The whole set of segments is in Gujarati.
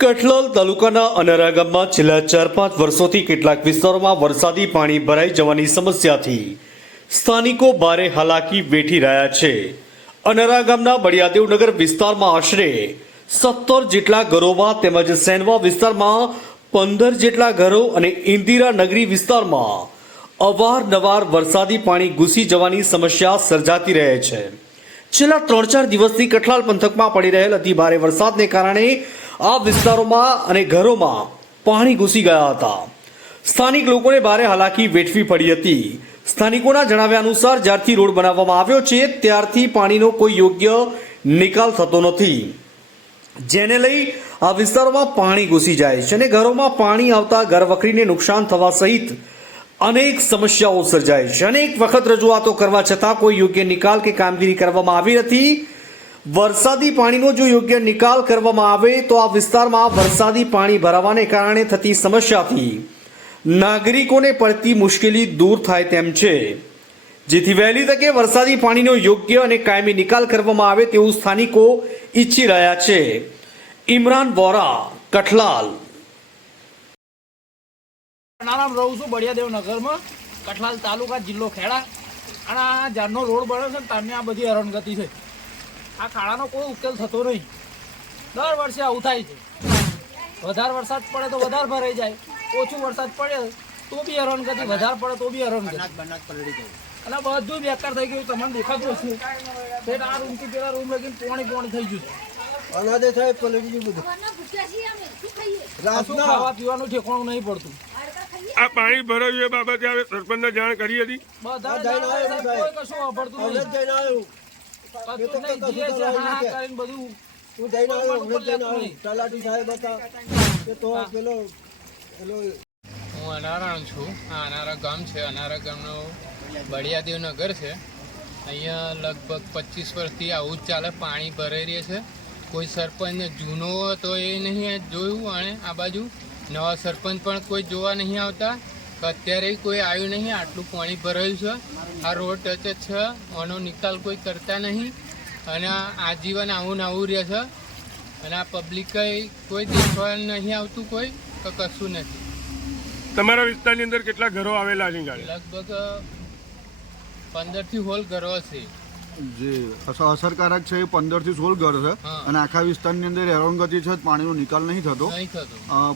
કઠલાલ તાલુકાના અનારા ગામમાં છેલ્લા 4-5 વર્ષોથી કેટલાક વિસ્તારોમાં વરસાદી પાણી ભરાઈ જવાની સમસ્યાથી સ્થાનિકો ભારે હાલાકી વેઠી રહ્યા છે। અનારા ગામના બળિયાદેવનગર વિસ્તારમાં આશરે 17 જેટલા ઘરોમાં તેમજ સેનવા વિસ્તારમાં 15 જેટલા ઘરો અને ઇન્દિરાનગરી વિસ્તારમાં અવારનવાર વરસાદી પાણી ઘૂસી જવાની સમસ્યા સર્જાતી રહે છે। છેલ્લા 3-4 દિવસથી કઠલાલ પંથકમાં પડી રહેલ અતિ ભારે વરસાદને કારણે આ વિસ્તારોમાં અને ઘરોમાં પાણી ઘૂસી ગયા હતા। સ્થાનિક લોકોને ભારે હાલાકી વેઠવી પડી હતી। સ્થાનિકોના જણાવ્યા અનુસાર જ્યારથી રોડ બનાવવામાં આવ્યો છે ત્યારથી પાણીનો કોઈ યોગ્ય નિકાલ થતો નથી, જેને લઈ આ વિસ્તારોમાં પાણી ઘૂસી જાય છે અને ઘરોમાં પાણી આવતા ઘરવખરીને નુકસાન થવા સહિત અનેક સમસ્યાઓ સર્જાય છે। અનેક વખત રજૂઆતો કરવા છતાં કોઈ યોગ્ય નિકાલ કે કામગીરી કરવામાં આવી નથી। વરસાદી પાણીનો જો યોગ્ય નિકાલ કરવામાં આવે તો આ વિસ્તારમાં વરસાદી પાણી ભરાવાને કારણે થતી સમસ્યાથી નાગરિકોને પડતી મુશ્કેલી દૂર થાય તેમ છે, જેથી વહેલી તકે વરસાદી પાણીનો યોગ્ય અને કાયમી નિકાલ કરવામાં આવે તેવું સ્થાનિકો ઈચ્છી રહ્યા છે। ઇમરાન વોરા, કઠલાલ। નામ રહું છું બળિયાદેવનગરમાં, કઠલાલ તાલુકા, જિલ્લો ખેડા। અને આ જ્યારનો રોડ બન્યો છે ને ત્યારની આ બધી હેરાનગતિ છે। આ ખાડાનો કોઈ ઉકેલ થતો નહીં। દર વર્ષે આવું થાય છે। વધારે વરસાદ પડે તો વધારે ભરાઈ જાય, ઓછું વરસાદ પડે તો બી હેરાનગતિ, વધારે પડે તો બી હેરાનગતિ, અને બધું બેકાર થઈ ગયું। તમને દેખાતું હશે આ રૂમથી પેલા રૂમ લગીને પાણી થઈ ગયું। અનાદે થાય પલળી ગયું બધું। શું ખાવા પીવાનું ઠેકાણું નહીં પડતું। આ પાણી ભરાયું એ બાબતે હવે સરપંચને જાણ કરી હતી? બધા કોઈ કશું વાપરતું નહીં। હું અનારા છું। આ અનારા ગામ છે। અનારા ગામનું બળિયાદેવનગર છે। અહીંયા લગભગ 25 વર્ષથી આવું જ ચાલે, પાણી ભરાઈ રહે છે। કોઈ સરપંચ જૂનો તો એ નહીં જોયું, અને આ બાજુ નવા સરપંચ પણ કોઈ જોવા નહીં આવતા। અત્યારે કોઈ આવ્યું નહીં। આટલું પાણી ભરાયું છે। આ રોડ ટચ જ છે, આનો નિકાલ કોઈ કરતા નહીં, અને આજીવન આવું ને આવું રહે છે। અને આ પબ્લિક કોઈ દેખવા નહીં આવતું, કોઈ કશું નથી। તમારા વિસ્તારની અંદર કેટલા ઘરો આવેલા છે? લગભગ 15 થી 16 ઘરો છે। જે અસરકારક છે એ 15 થી 16 ઘર છે, અને આખા વિસ્તારની અંદર હેરાનગતિ છે, પાણીનો નિકાલ નહીં થતો।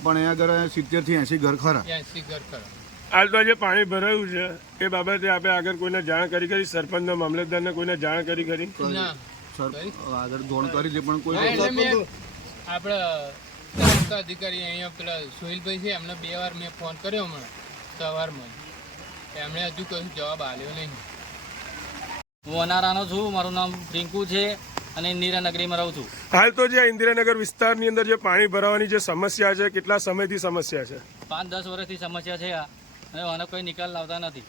પણ અહીંયા આગળ 70 થી 80 ઘર ખરા। 80 ઘર ખરા। હાલ તો જે પાણી ભરાયું છે એ બાબતે આપણે આગળ કોઈને જાણ કરી? સરપંચના મામલતદારને કોઈને જાણ કરી? ના, આગળ ધોણ કરી છે પણ કોઈ આપણે તાલુકા અધિકારી અહીંયા પેલા સોહિલભાઈ છે, એમને 2 વાર મેં ફોન કર્યો હમણાં સવારમાં, એમણે હજુ કશું જવાબ આપ્યો નહીં। હું અનારાનો છું, મારું નામ રિંકુ છે અને ઇન્દિરાનગરીમાં રહું છું। હાલ તો જે ઇન્દિરાનગર વિસ્તારની અંદર જે પાણી ભરાવાની જે સમસ્યા છે, કેટલા સમયથી સમસ્યા છે? 5-10 વર્ષથી સમસ્યા છે આ, અને આનો કોઈ નિકાલ લાવતા નથી।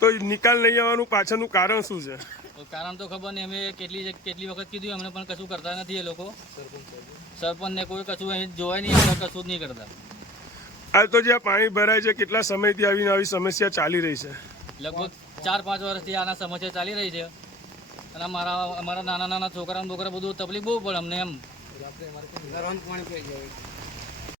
તો નિકાલ નહીં આવવાનું પાછળનું કારણ શું છે? કારણ તો ખબર નહીં, અમે કેટલી વખત કીધું, એમને પણ કશું કરતા નથી એ લોકો। સરપંચને કોઈ કશું અહીં જોવાય નહીં, એમને કશું જ નહીં કરતા। હાલ તો જે આ પાણી ભરાય છે કેટલા સમયથી આવી સમસ્યા ચાલી રહી છે? લગભગ 4-5 વર્ષથી આના સમસ્યા ચાલી રહી છે, અને અમારા નાના છોકરા બધું તકલીફ બહુ પડે અમને એમ।